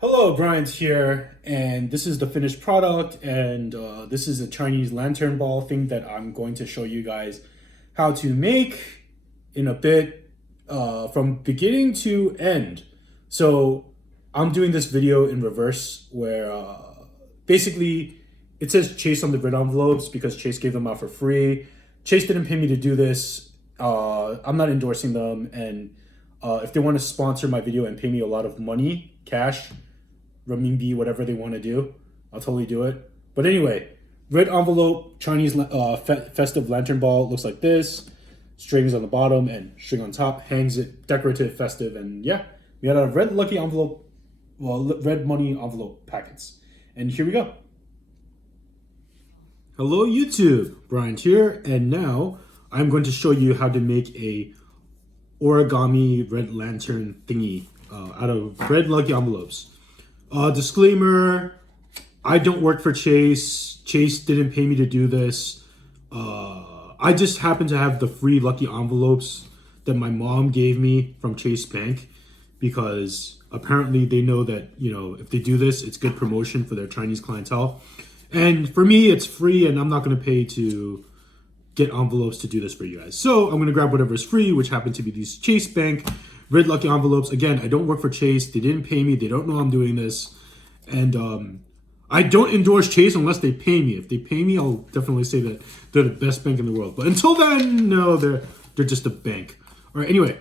Hello, Bryant here, and this is the finished product, and this is a Chinese lantern ball thing that I'm going to show you guys how to make in a bit from beginning to end. So I'm doing this video in reverse where basically it says Chase on the red envelopes because Chase gave them out for free. Chase didn't pay me to do this. I'm not endorsing them, and if they want to sponsor my video and pay me a lot of money, cash, renminbi, whatever they want to do, I'll totally do it. But anyway, red envelope, Chinese festive lantern ball looks like this. Strings on the bottom and string on top, hangs it decorative, festive, and yeah, we had a red lucky envelope, well, red money envelope packets. And here we go. Hello YouTube, Bryant here, and now I'm going to show you how to make a origami red lantern thingy out of red lucky envelopes. Disclaimer, I don't work for Chase. Chase didn't pay me to do this. I just happen to have the free lucky envelopes that my mom gave me from Chase Bank because apparently they know that, you know, if they do this, it's good promotion for their Chinese clientele. And for me, it's free and I'm not going to pay to get envelopes to do this for you guys. So I'm going to grab whatever is free, which happen to be these Chase Bank red lucky envelopes. Again, I don't work for Chase. They didn't pay me. They don't know I'm doing this. And I don't endorse Chase unless they pay me. If they pay me, I'll definitely say that they're the best bank in the world. But until then, no, they're just a bank. All right, anyway,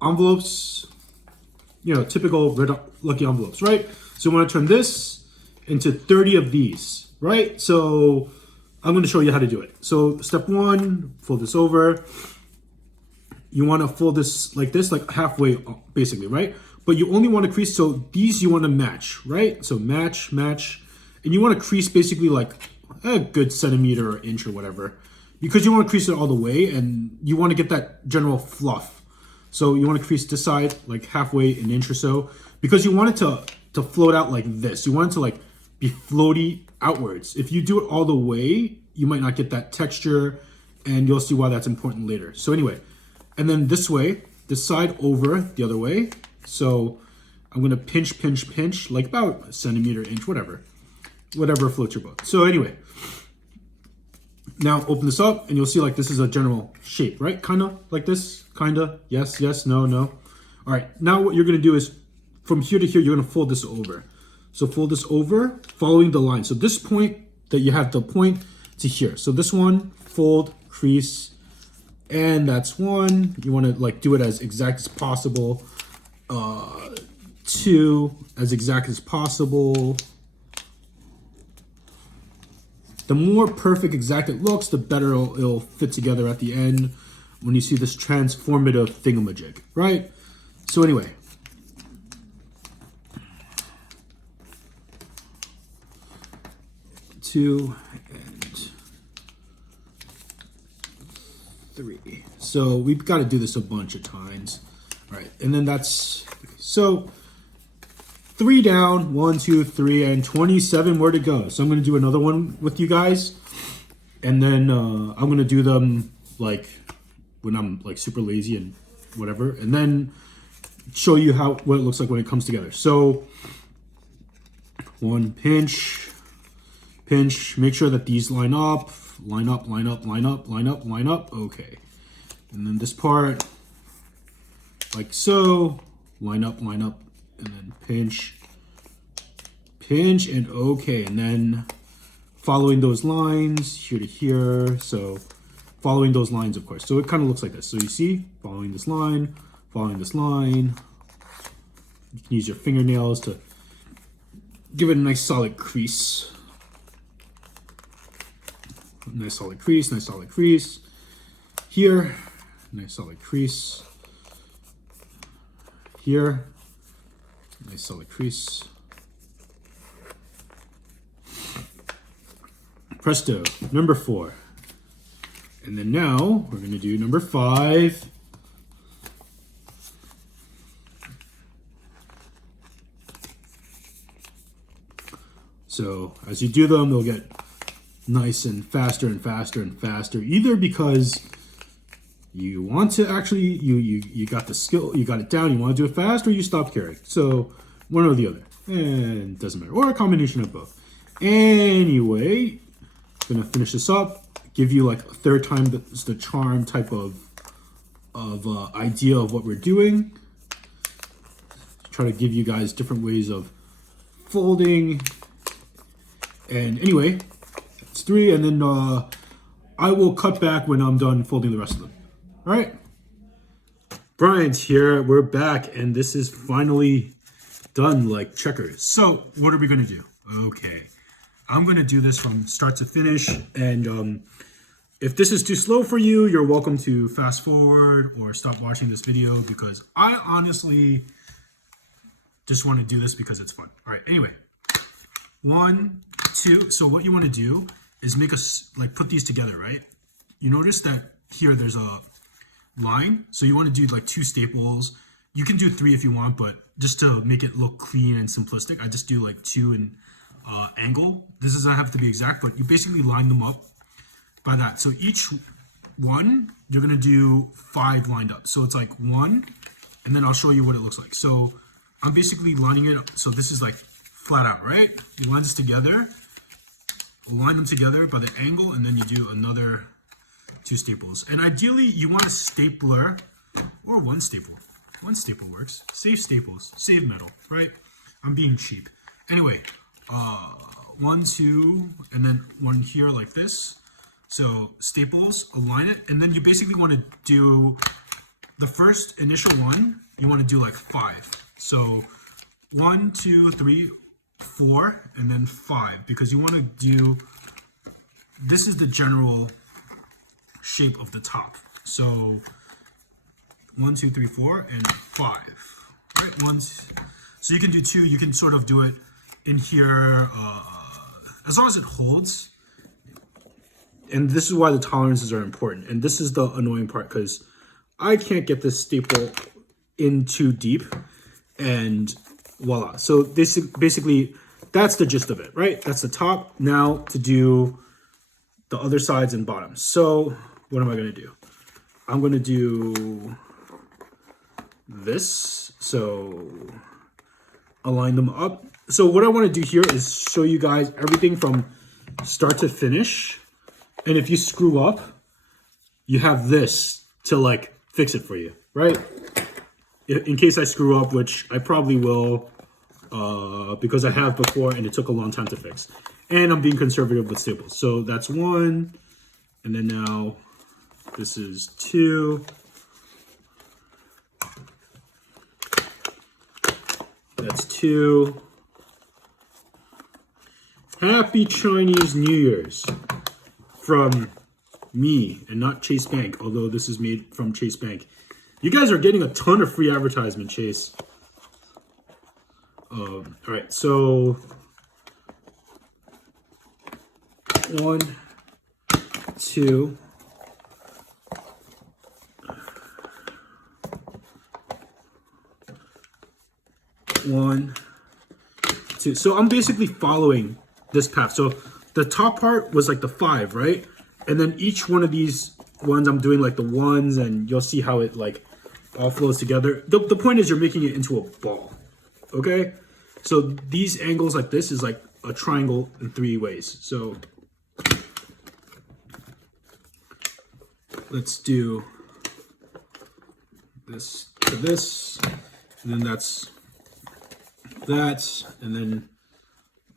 envelopes, you know, typical red lucky envelopes, right? So I want to turn this into 30 of these, right? So I'm going to show you how to do it. So step one, fold this over. You want to fold this, like halfway, basically, right? But you only want to crease, so these you want to match, right? So match, match, and you want to crease basically like a good centimeter or inch or whatever, because you want to crease it all the way, and you want to get that general fluff. So you want to crease this side like halfway, an inch or so, because you want it to float out like this. You want it to like be floaty outwards. If you do it all the way, you might not get that texture, and you'll see why that's important later. So anyway. And then this way, this side over the other way. So I'm gonna pinch, pinch, pinch, like about a centimeter, inch, whatever floats your boat. So anyway, now open this up and you'll see like this is a general shape, right? Kinda like this, kinda, yes, yes, no, no. All right, now what you're gonna do is from here to here, you're gonna fold this over. So fold this over, following the line. So this point that you have the point to here. So this one, fold, crease, and that's one. You want to like do it as exact as possible. Two, as exact as possible. The more perfect exact it looks, the better it'll fit together at the end when you see this transformative thingamajig, right? So anyway. Two and three. So we've got to do this a bunch of times. All right, and then that's, so 3 down, 1, 2, 3, and 27 more to go. So I'm going to do another one with you guys, and then I'm going to do them like when I'm like super lazy and whatever, and then show you what it looks like when it comes together. So one pinch, pinch, make sure that these line up, line up, line up, line up, line up, line up. Okay. And then this part, like so, line up, and then pinch, pinch, and okay. And then following those lines here to here. So following those lines, of course. So it kind of looks like this. So you see, following this line, following this line. You can use your fingernails to give it a nice solid crease. Nice solid crease, nice solid crease. Here, nice solid crease. Here, nice solid crease. Presto, number 4. And then now we're gonna do number 5. So as you do them, they'll get nice and faster and faster and faster, either because you want to actually, you got the skill, you got it down, you want to do it fast, or you stop caring. So one or the other, and it doesn't matter, or a combination of both. Anyway, gonna finish this up, give you like a third time the charm type of idea of what we're doing. Try to give you guys different ways of folding. And anyway, it's 3, and then I will cut back when I'm done folding the rest of them. All right, Brian's here. We're back, and this is finally done like checkers. So what are we gonna do? Okay, I'm gonna do this from start to finish, and if this is too slow for you, you're welcome to fast forward or stop watching this video, because I honestly just want to do this because it's fun. All right, anyway, 1, 2. So what you want to do is make us like put these together, right? You notice that here there's a line, so you want to do like 2 staples. You can do 3 if you want, but just to make it look clean and simplistic, I just do like 2 in angle. This doesn't have to be exact, but you basically line them up by that. So each one, you're gonna do 5 lined up. So it's like 1, and then I'll show you what it looks like. So I'm basically lining it up. So this is like flat out, right? You line this together, line them together by the angle, and then you do another 2 staples. And ideally, you want a stapler or 1 staple. 1 staple works. Save staples, save metal, right? I'm being cheap. Anyway, 1, 2, and then 1 here like this. So staples, align it, and then you basically want to do the first initial one, you want to do like 5. So 1, 2, 3, 4, and then 5, because you want to do, this is the general shape of the top. So 1, 2, 3, 4, and 5. Right? So you can do 2. You can sort of do it in here as long as it holds. And this is why the tolerances are important. And this is the annoying part, because I can't get this staple in too deep. And voila. So this basically, that's the gist of it, right? That's the top. Now to do the other sides and bottoms. So what am I going to do? I'm going to do this. So align them up. So what I want to do here is show you guys everything from start to finish. And if you screw up, you have this to like fix it for you, right? In case I screw up, which I probably will, because I have before and it took a long time to fix. And I'm being conservative with staples. So that's 1, and then now this is 2. That's 2. Happy Chinese New Year's from me and not Chase Bank, although this is made from Chase Bank. You guys are getting a ton of free advertisement, Chase. All right, so 1, 2. One, 2. So I'm basically following this path. So the top part was like the 5, right? And then each one of these ones, I'm doing like the 1s, and you'll see how it like all flows together. The point is you're making it into a ball, okay? So these angles like this is like a triangle in 3 ways. So let's do this to this, and then that's that, and then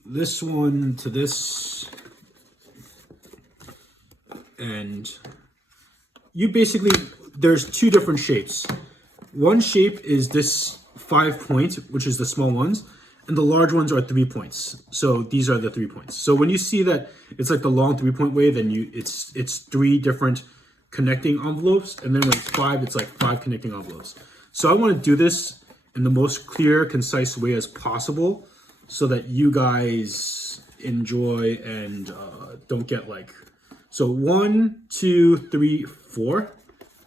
this one to this, and you basically, there's 2 different shapes. One shape is this 5 point, which is the small ones, and the large ones are 3 points. So these are the 3 points. So when you see that it's like the long 3-point way, then it's 3 different connecting envelopes, and then when it's 5, it's like 5 connecting envelopes. So I want to do this in the most clear, concise way as possible, so that you guys enjoy and don't get like, so 1, 2, 3, 4,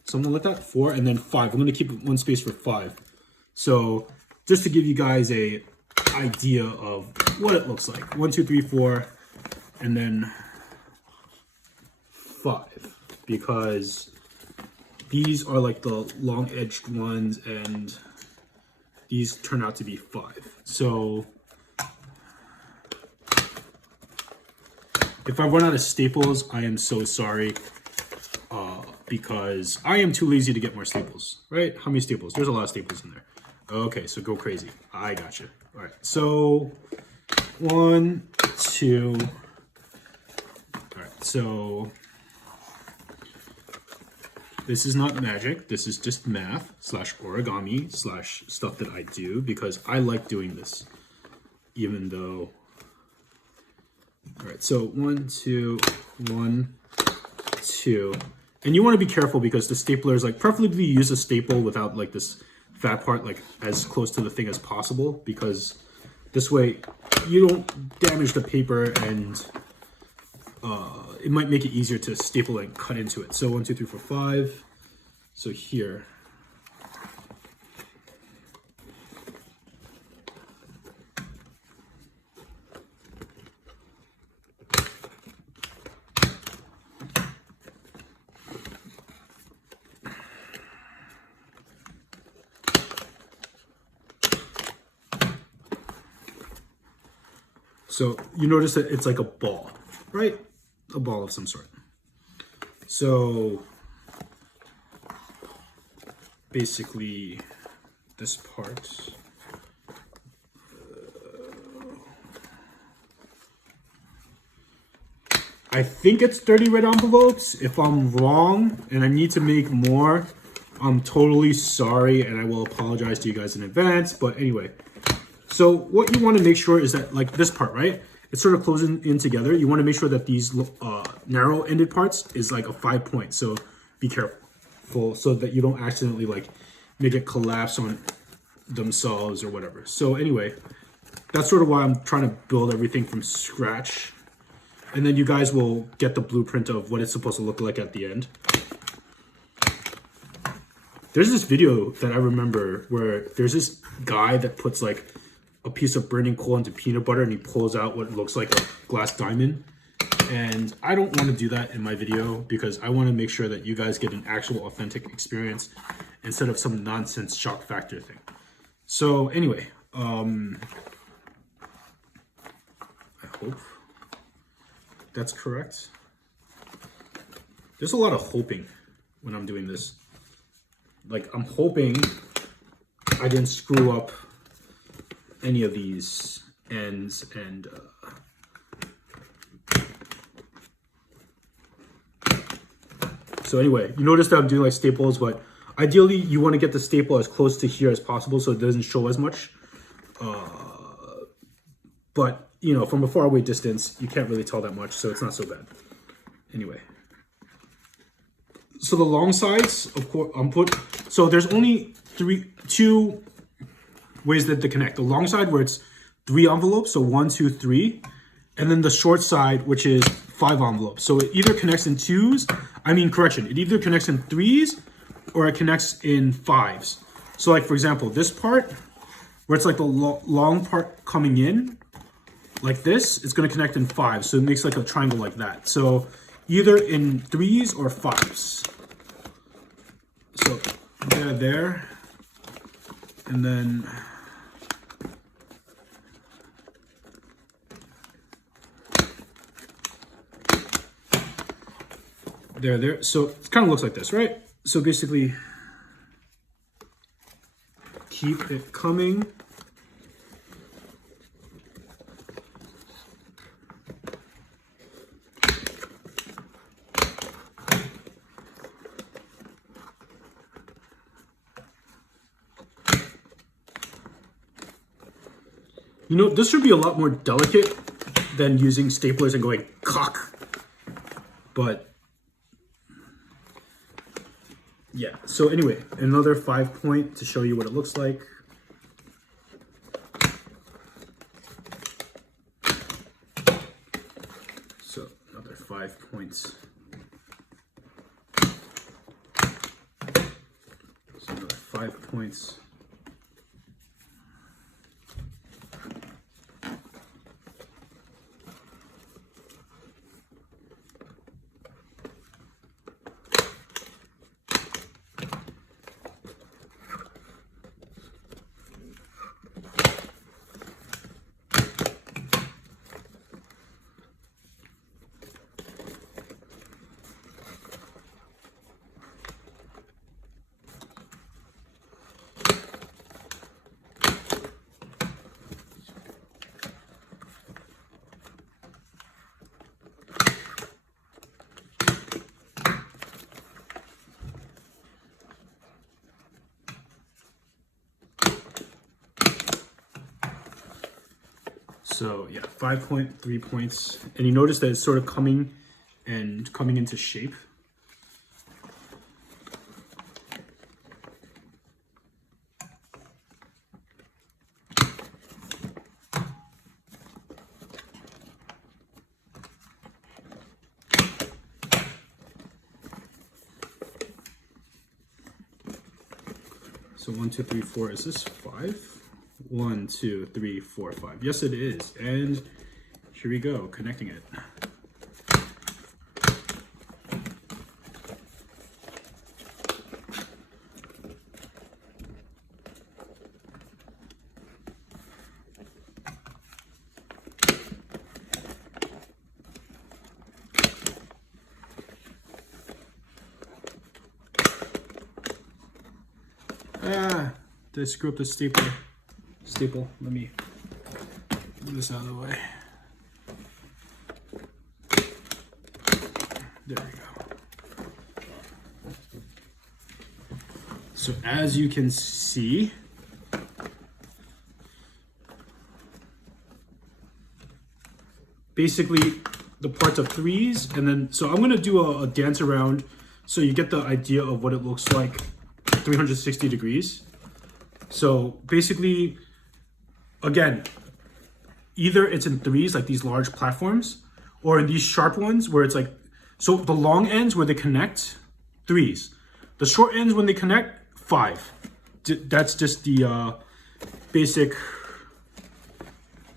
something like that, 4, and then 5. I'm going to keep 1 space for 5. So just to give you guys a idea of what it looks like. 1, 2, 3, 4, and then 5, because these are like the long edged ones, and these turn out to be 5. So if I run out of staples, I am so sorry, because I am too lazy to get more staples, right? How many staples? There's a lot of staples in there. Okay, so go crazy. I gotcha. All right, so 1, 2. All right, so this is not magic. This is just math / origami / stuff that I do because I like doing this, even though. All right, so 1, 2, 1, 2. And you want to be careful because the stapler is like, preferably use a staple without like this fat part like as close to the thing as possible, because this way you don't damage the paper and it might make it easier to staple and cut into it. So 1, 2, 3, 4, 5. So here. So you notice that it's like a ball, right? A ball of some sort. So basically this part, I think it's 30 red envelopes. If I'm wrong and I need to make more, I'm totally sorry and I will apologize to you guys in advance. But anyway, so what you want to make sure is that like this part, right? It's sort of closing in together. You want to make sure that these narrow ended parts is like a 5 point. So be careful so that you don't accidentally like make it collapse on themselves or whatever. So anyway, that's sort of why I'm trying to build everything from scratch. And then you guys will get the blueprint of what it's supposed to look like at the end. There's this video that I remember where there's this guy that puts like a piece of burning coal into peanut butter and he pulls out what looks like a glass diamond. And I don't want to do that in my video because I want to make sure that you guys get an actual authentic experience instead of some nonsense shock factor thing. So anyway, I hope that's correct. There's a lot of hoping when I'm doing this. Like, I'm hoping I didn't screw up any of these ends and so anyway, you notice that I'm doing like staples, but ideally you want to get the staple as close to here as possible so it doesn't show as much. But you know, from a far away distance, you can't really tell that much, so it's not so bad. Anyway. So the long sides, of course, so there's only two ways that they connect. The long side where it's 3 envelopes, so 1, 2, 3, and then the short side, which is 5 envelopes. So it either connects in 2s, it either connects in 3s or it connects in 5s. So like, for example, this part, where it's like the long part coming in, like this, it's gonna connect in 5s. So it makes like a triangle like that. So either in 3s or 5s. So there, and then there. So it kind of looks like this, right? So basically, keep it coming. You know, this should be a lot more delicate than using staplers and going cock. But yeah, so anyway, another 5 point to show you what it looks like. So another 5 points. So another 5 points. So yeah, 5.3 points. And you notice that it's sort of coming into shape. So 1, 2, 3, 4, is this 5? 1, 2, 3, 4, 5. Yes, it is. And here we go, connecting it. Did I screw up the staple? Let me move this out of the way. There we go. So as you can see, basically the parts of 3s, and then, so I'm gonna do a dance around so you get the idea of what it looks like 360 degrees. So basically, again, either it's in 3s, like these large platforms, or in these sharp ones where it's like, so the long ends where they connect, 3s. The short ends when they connect, 5. That's just the basic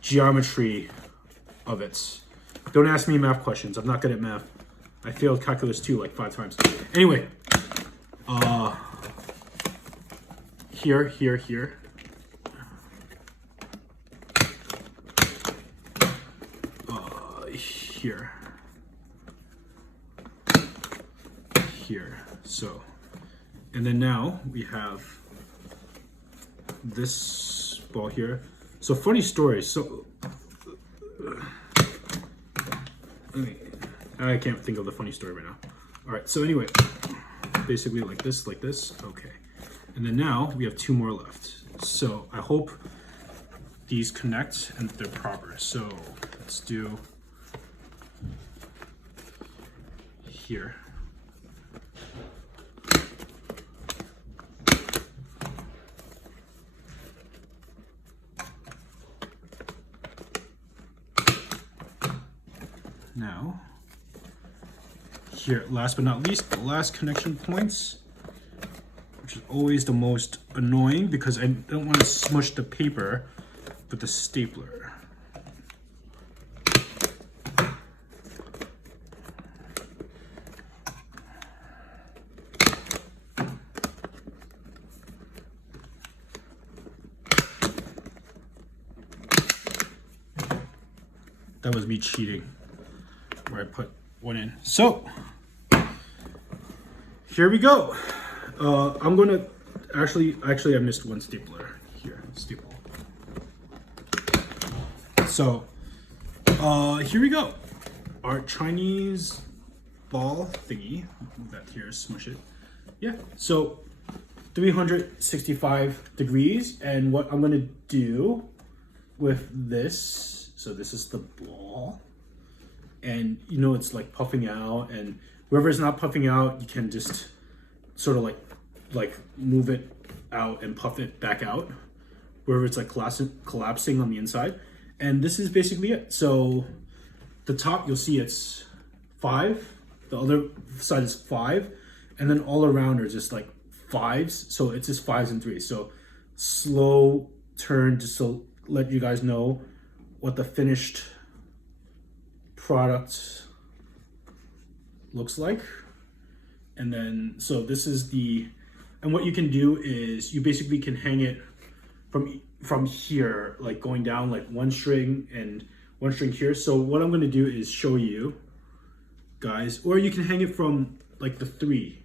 geometry of it. Don't ask me math questions. I'm not good at math. I failed calculus 2 like 5 times. Anyway, here. Here. So, and then now we have this ball here. So funny story. So, I can't think of the funny story right now. All right. So anyway, basically like this. Okay. And then now we have 2 more left. So I hope these connect and they're proper. So let's do here. Now, here, last but not least, the last connection points, which is always the most annoying because I don't want to smush the paper with the stapler. That was me cheating, where I put one in. So, here we go. I'm gonna actually I missed one stapler here. Staple. So, here we go. Our Chinese ball thingy. Move that here, smush it. Yeah. So, 365 degrees, and what I'm gonna do with this. So this is the ball, and you know it's like puffing out, and wherever it's not puffing out, you can just sort of like move it out and puff it back out wherever it's like collapsing on the inside. And this is basically it. So the top, you'll see it's 5, the other side is 5, and then all around are just like 5s. So it's just 5s and 3s. So slow turn just to let you guys know what the finished product looks like. And then, so this is the, and what you can do is you basically can hang it from here, like going down like 1 string and 1 string here. So what I'm gonna do is show you guys, or you can hang it from like the 3.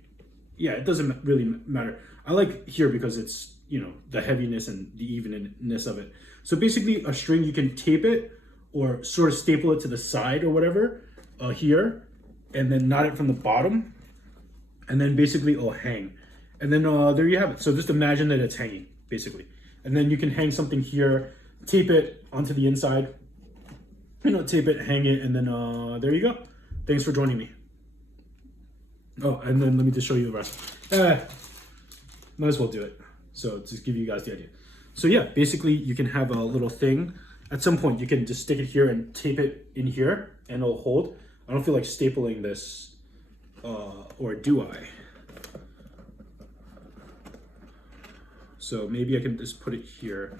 Yeah, it doesn't really matter. I like here because it's, you know, the heaviness and the evenness of it. So basically a string, you can tape it or sort of staple it to the side or whatever here, and then knot it from the bottom, and then basically it'll hang. And then there you have it. So just imagine that it's hanging basically. And then you can hang something here, tape it onto the inside, tape it, hang it, and then there you go. Thanks for joining me. Oh, and then let me just show you the rest. Might as well do it. So just give you guys the idea. So yeah, basically you can have a little thing. At some point you can just stick it here and tape it in here and it'll hold. I don't feel like stapling this, or do I? So maybe I can just put it here,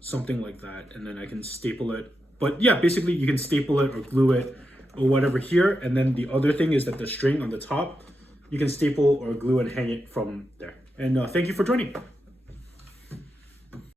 something like that, and then I can staple it. But yeah, basically you can staple it or glue it or whatever here. And then the other thing is that the string on the top, you can staple or glue and hang it from there. And thank you for joining.